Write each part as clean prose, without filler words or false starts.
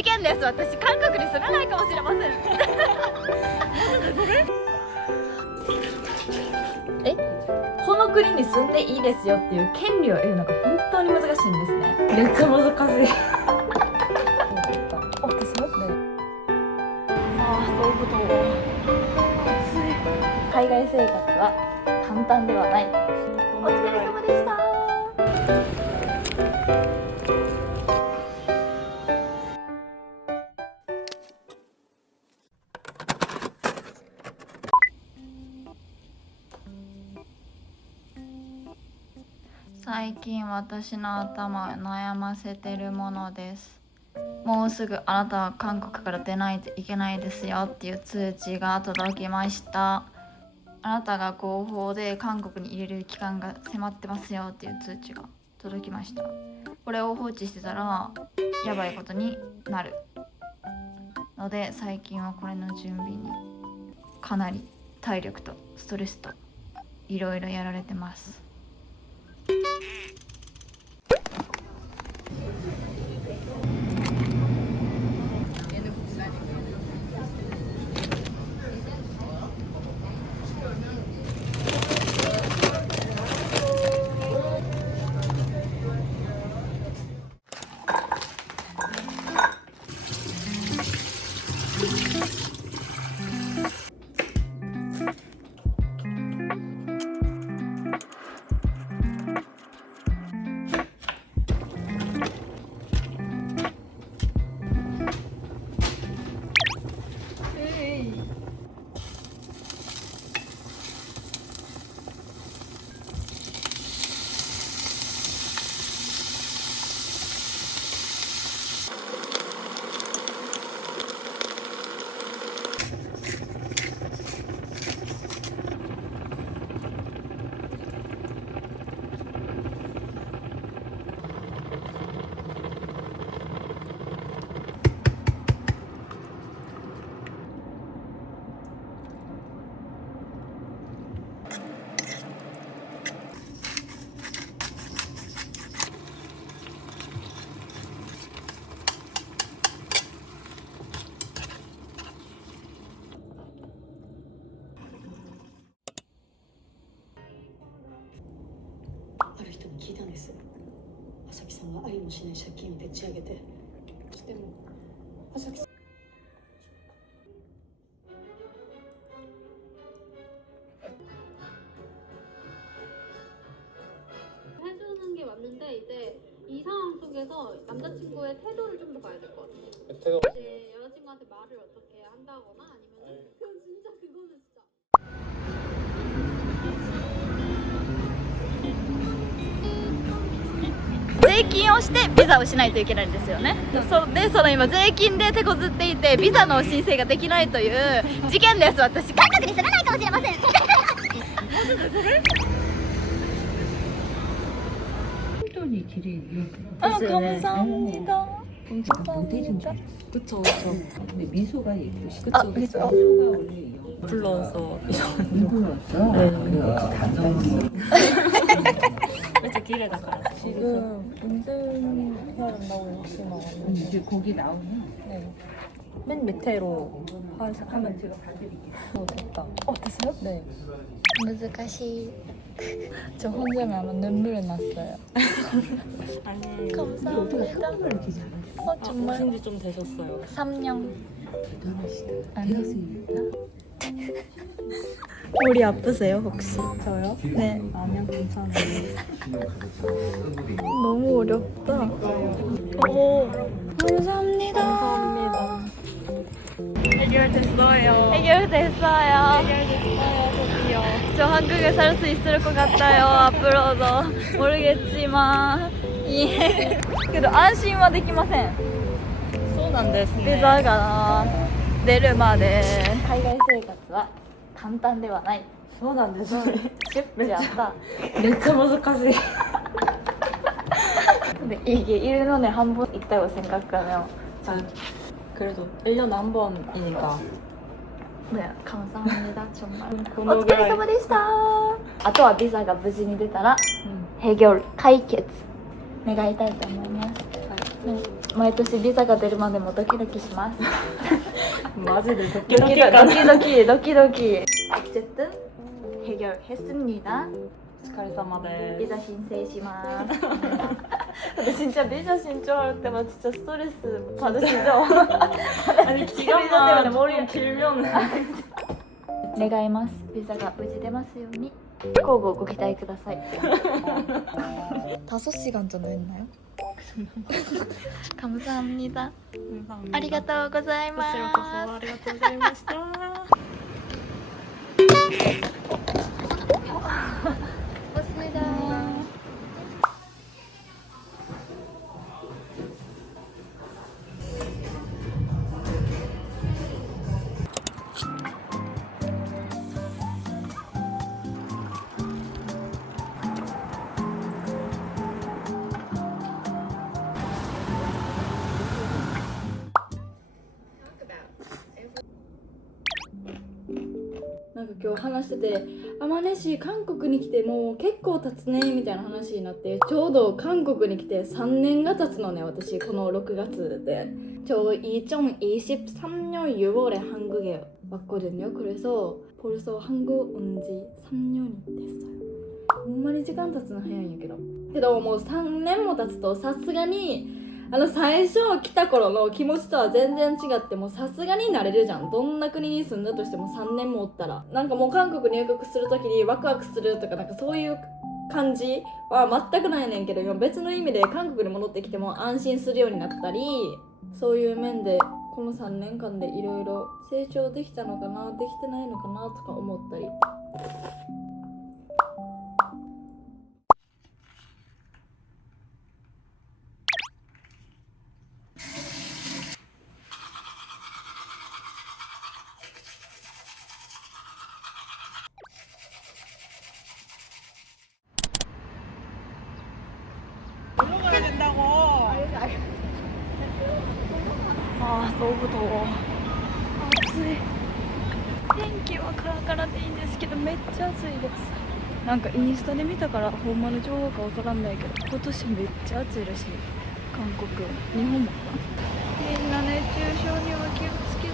事件です。私韓国に住めないかもしれません。この国に住んでいいですよっていう権利を得るのが本当に難しいんですね。めっちゃ難しい。海外生活は簡単ではない。お疲れ様でした。最近私の頭を悩ませてるものです。もうすぐあなたは韓国から出ないといけないですよっていう通知が届きました。あなたが合法で韓国に入れる期間が迫ってますよっていう通知が届きました。これを放置してたらやばいことになるので、最近はこれの準備にかなり体力とストレスといろいろやられてます。ある人に聞いたんです。朝木さんはありもしない借金をでっち上げて、そしても朝木さん해주는 게 맞는데 이제 이 상황 속에서 남자친구의 태도를 좀 더 봐야 될 것 같아요. 태도. 이제 여자친구한테 말을 어떻게 한다거나 아니면 그건 진짜 그거는 진짜. 税金をしてビザをしないといけないんですよね。その今税金で手こずっていてビザの申請ができないという事件です。私韓国に住めないかもしれません。に綺麗に감사합니다. 감사합니다. 그쵸. 근데 미소가 예쁘시. 그쵸. 미소가 원래 불러서 이거였어. 네. 단단히. 진짜 기대다. 지금 인증해야 된다고 열심히 나왔는데 이제 거기 나오면 네. 맨 밑에로 하면 제가 봐드릴게요. 됐다. 됐어요? 네. 難しい。저 혼자면 아마 눈물이 났어요. 아니. 감사합니다. 이렇게 잘하죠. 정말. 오신 지 좀 되셨어요. 3년. 대단하시다. 대학생이니까. 머리 아프세요 혹시? 저요? 네. 아니요, 괜찮아요. 너무 어렵다. 오. 감사합니다. 감사합니다. 해결됐어요. 해결됐어요. 드디어. 저 한국에 살 수 있을 것 같아요. 앞으로도 모르겠지만. 예. 그래도 안심はできません。そうなんですね。ビザが出るまで海外生活は簡単ではない。そうなんですね。 쉽지 않다. 진짜難しい. 근데 이게 1년에 한 번 있다고 생각하면 그래도 1년에 한 번이니까. 네, 감사합니다. 정말. こおのぐらい疲れ様でした。あとはビザが無事に出たら、해결解決願いたいと思います。はい。ね毎年ビザが出るまでもドキドキします。 마지막 ドキドキドキドキ. 어쨌든 해결했습니다. お疲れ様です 비자 신청시마스. 근데 진짜 비자 신청할 때만 진짜 스트레스 받으시죠? 아니 비자 때문에 기간만 머리를 길면 願います。ビザが無事出ますように。交互ご期待ください。5시간 전에 했나요? 감사합니다. 감사합니다. ありがとうございます。こちらこそありがとうございました 고맙습니다.なんか今日話してて「あまねし韓国に来てもう結構経つね」みたいな話になって、ちょうど韓国に来て3年が経つのね。私この6月で저 2023년 6월에 한국에 왔거든요. 그래서 벌써 한국 온 지 3년이 됐어요. 정말 시간 経つの早いんやけどもう3年も経つとさすがに最初来た頃の気持ちとは全然違って、もうさすがに慣れるじゃん。どんな国に住んだとしても3年もおったら、なんかもう韓国入国する時にワクワクするとか、なんかそういう感じは全くないねんけど、今別の意味で韓国に戻ってきても安心するようになったり、そういう面でこの3年間でいろいろ成長できたのかな、できてないのかなとか思ったり。아 너무 더워 暑い。天気はカラカラでいいんですけどめっちゃ暑いです。なんかインスタで見たからほんまの情報かわからんないけど、今年めっちゃ暑いらしい。韓国、日本もかな。みんな熱中症には気をつけて。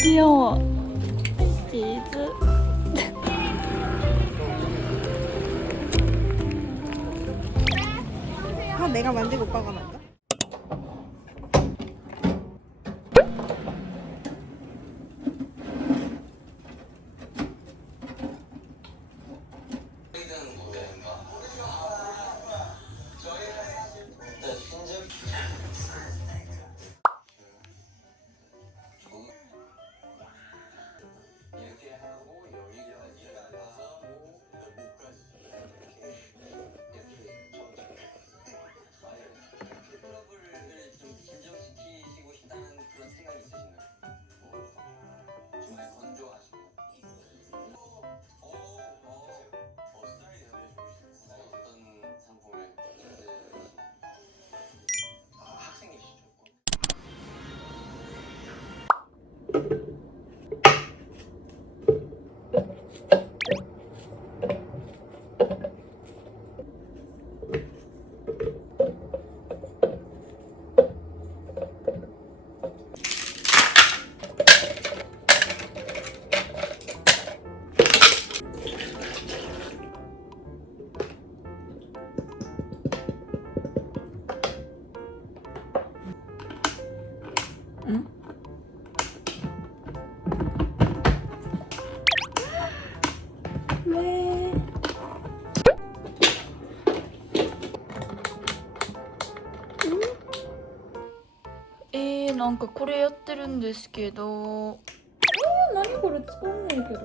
귀여워. 치즈. 아, 내가 만들고 오빠가 만져? 왜? なんかこれやってるんですけど、何これ使んねえけど。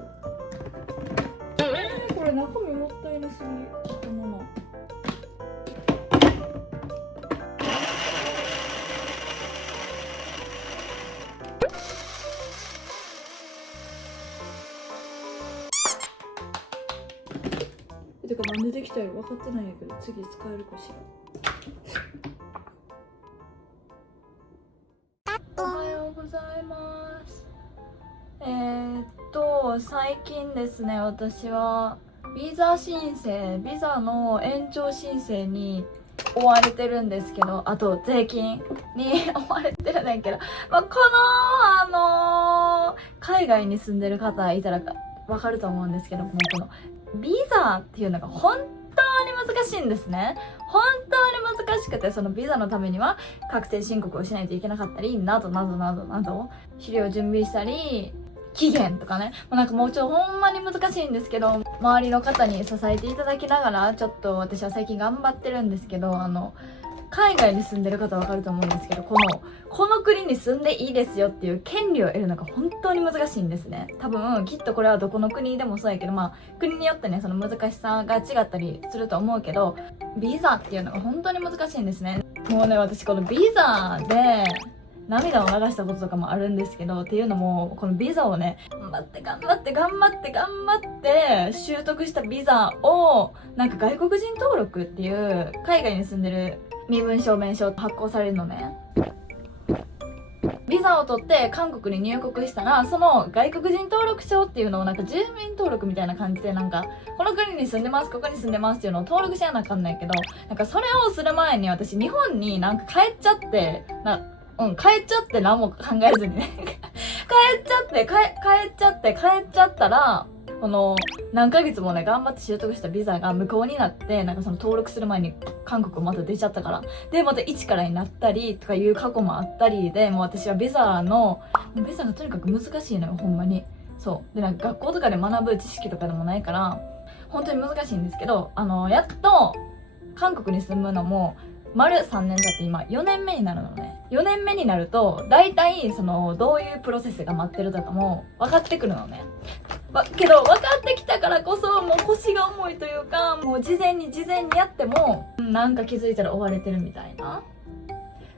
これ中身もったいなすぎ。このまま。てかなんでできたよ分かってないんやけど、次使えるかしら。おはようございます。最近ですね、私はビザ申請、ビザの延長申請に追われてるんですけど、あと税金に追われてるんだけど、この海外に住んでる方いたらわかると思うんですけども、このビザっていうのが本当に難しいんですね。本当に難しくて、そのビザのためには確定申告をしないといけなかったり、などなどなどなど資料を準備したり、期限とかね、なんかもうちょっとほんまに難しいんですけど、周りの方に支えていただきながらちょっと私は最近頑張ってるんですけど、海外に住んでる方はわかると思うんですけど、この国に住んでいいですよっていう権利を得るのが本当に難しいんですね。多分きっとこれはどこの国でもそうやけど、国によってねその難しさが違ったりすると思うけど、ビザっていうのが本当に難しいんですね。もうね、私このビザで涙を流したこととかもあるんですけど、っていうのもこのビザをね頑張って習得したビザをなんか外国人登録っていう海外に住んでる身分証明書発行されるのね。ビザを取って韓国に入国したら、その外国人登録証っていうのをなんか住民登録みたいな感じで、なんかこの国に住んでます、ここに住んでますっていうのを登録しなきゃあかんないけど、なんかそれをする前に私日本になんか帰っちゃって何も考えずにね帰っちゃったら、この何ヶ月もね頑張って習得したビザが無効になって、なんかその登録する前に韓国また出ちゃったから、でまた一からになったりとかいう過去もあったりで、もう私はビザがとにかく難しいのよ、ほんまに。そうで、なんか学校とかで学ぶ知識とかでもないから本当に難しいんですけど、やっと韓国に住むのも丸3年経って今4年目になるのね。4年目になると大体そのどういうプロセスが待ってるとかも分かってくるのね。けど分かってきたからこそもう腰が重いというか、もう事前にやってもなんか気づいたら追われてるみたいな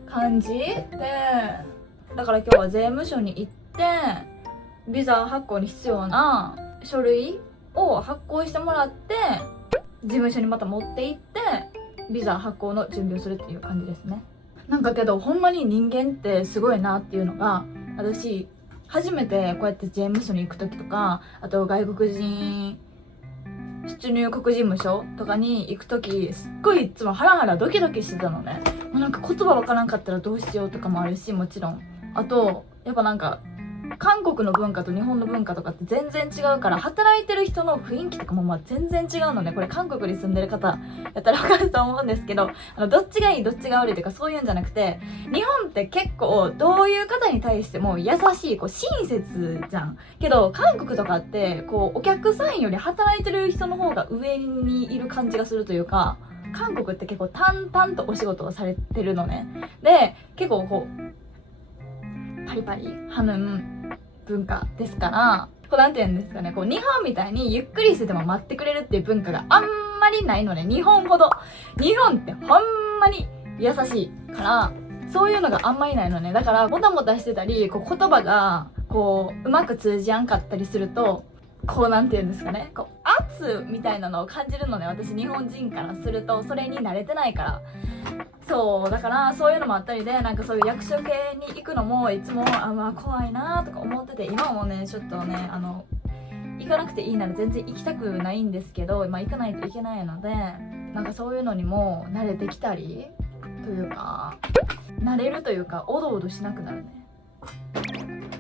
感じで、だから今日は税務署に行ってビザ発行に必要な書類を発行してもらって、事務所にまた持って行ってビザ発行の準備をするっていう感じですね。なんかけどほんまに人間ってすごいなっていうのが、私初めてこうやって税務署に行く時とか、あと外国人出入国事務所とかに行く時、すっごいいつもハラハラドキドキしてたのね。もうなんか言葉わからんかったらどうしようとかもあるし、もちろんあとやっぱなんか韓国の文化と日本の文化とかって全然違うから、働いてる人の雰囲気とかも全然違うのね。これ韓国に住んでる方やったら分かると思うんですけど、どっちがいいどっちが悪いとかそういうんじゃなくて、日本って結構どういう方に対しても優しい、親切じゃん。けど韓国とかってお客さんより働いてる人の方が上にいる感じがするというか、韓国って結構淡々とお仕事をされてるのね。で結構パリパリハムン文化ですから、なんて言うんですかね、日本みたいにゆっくりしてても待ってくれるっていう文化があんまりないのね。日本ってほんまに優しいからそういうのがあんまりないのね。だからもたもたしてたり、言葉がうまく通じやんかったりすると、なんて言うんですかね、圧みたいなのを感じるのね。私日本人からするとそれに慣れてないから。そうだからそういうのもあったりで、なんかそういう役所系に行くのもいつも怖いなとか思ってて、今もねちょっとね行かなくていいなら全然行きたくないんですけど、行かないといけないので、なんかそういうのにも慣れてきたりというか、慣れるというかおどおどしなくなるね。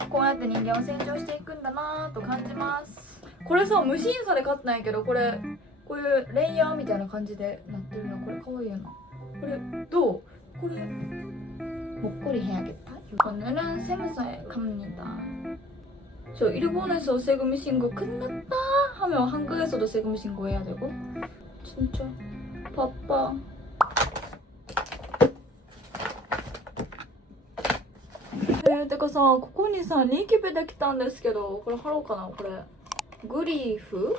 こうやって人間を成長していくんだなと感じます。これさ、無審査で買ったんやけど、こういうレイヤーみたいな感じでなってるの、これかわいいよな。これどう？これ먹거리해야겠다. 이거는 세무서에 갑니다. 저 일본에서 세금 신고 끝났다 하면 한국에서도 세금 신고해야 되고. 진짜 바빠. てかさ、ここにさニキビできたんですけど、これ貼ろうかな。これグリーフ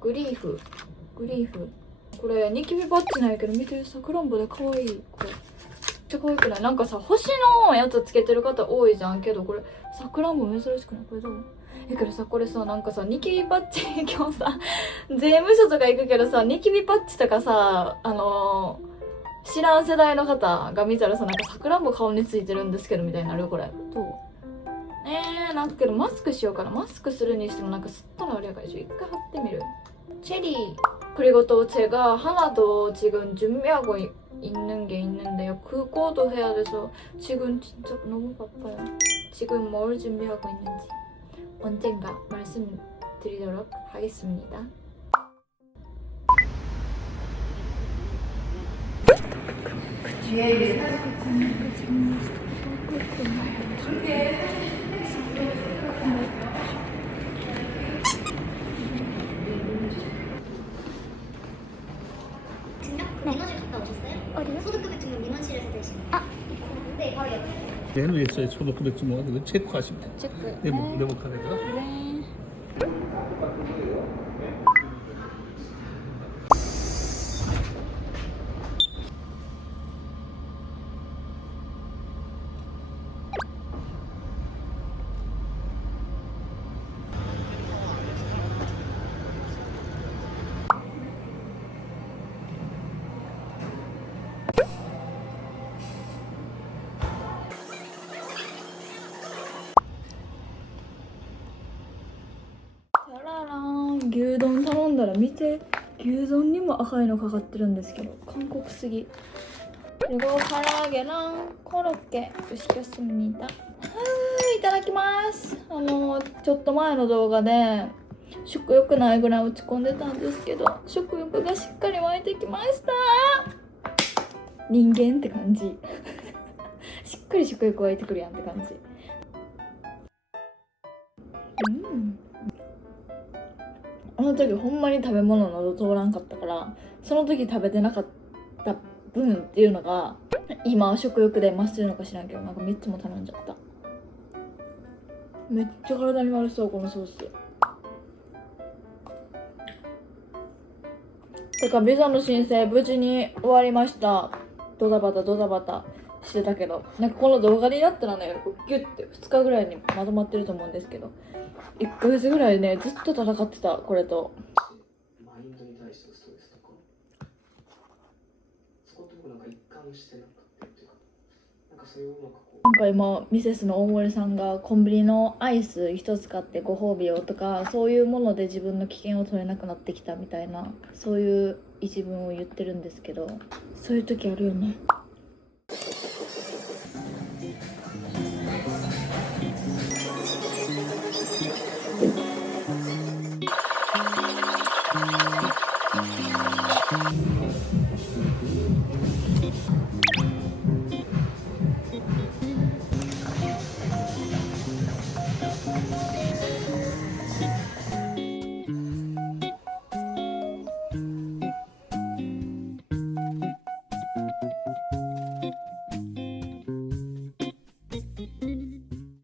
これニキビバッチなんやけど、見て、さくらんぼで可愛い。これめっちゃ可愛くない？なんかさ、星のやつつけてる方多いじゃんけど、これさくらんぼ珍しくない？これどう？だからさ、これさ、なんかさ、ニキビパッチ今日さ税務署とか行くけどさ、ニキビパッチとかさ、知らん世代の方が見たらさ、なんかさくらんぼ顔についてるんですけどみたいになるよ。これどう？なんかけどマスクしようかな。マスクするにしてもなんか吸ったのあれやから、一回貼ってみる。チェリー그리고 또 제가 하나도 지금 준비하고 있는데요. 그거도 해야 돼서 지금 진짜 너무 바빠요. 지금 뭘 준비하고 있는지 언젠가 말씀드리도록 하겠습니다. 민원실 갔다 오셨어요? 어디요? 소득금액 증명 민원실에서 대신. 네, 바로 옆에. 얘는 있어요. 소득금액 증명은 이거 체크하시면 돼요. 체크. 네모 카드에다가. 네.牛丼頼んだら見て、牛丼にも赤いのかかってるんですけど、韓国すぎ。그리고唐揚げ랑 코로케 시켰습니다.いただきます。ちょっと前の動画で食欲ないぐらい落ち込んでたんですけど、食欲がしっかり湧いてきました。人間って感じ。しっかり食欲湧いてくるやんって感じ。あの時ほんまに食べ物喉通らんかったから、その時食べてなかった分っていうのが今食欲で増してるのか知らんけど、なんか3つも頼んじゃった。めっちゃ体に悪そうこのソース。てかビザの申請無事に終わりました。ドタバタしてたけど、なんかこの動画になったらね、ギュッて2日ぐらいにまとまってると思うんですけど、1ヶ月ぐらいねずっと戦ってたこれと。マインドに対してのストレスとか、そこと僕なんか一貫してなかったっていうか、なんかそれをうまくこう。なんか今ミセスの大森さんがコンビニのアイス1つ買ってご褒美をとか、そういうもので自分の危険を取れなくなってきたみたいな、そういう一文を言ってるんですけど、そういう時あるよね。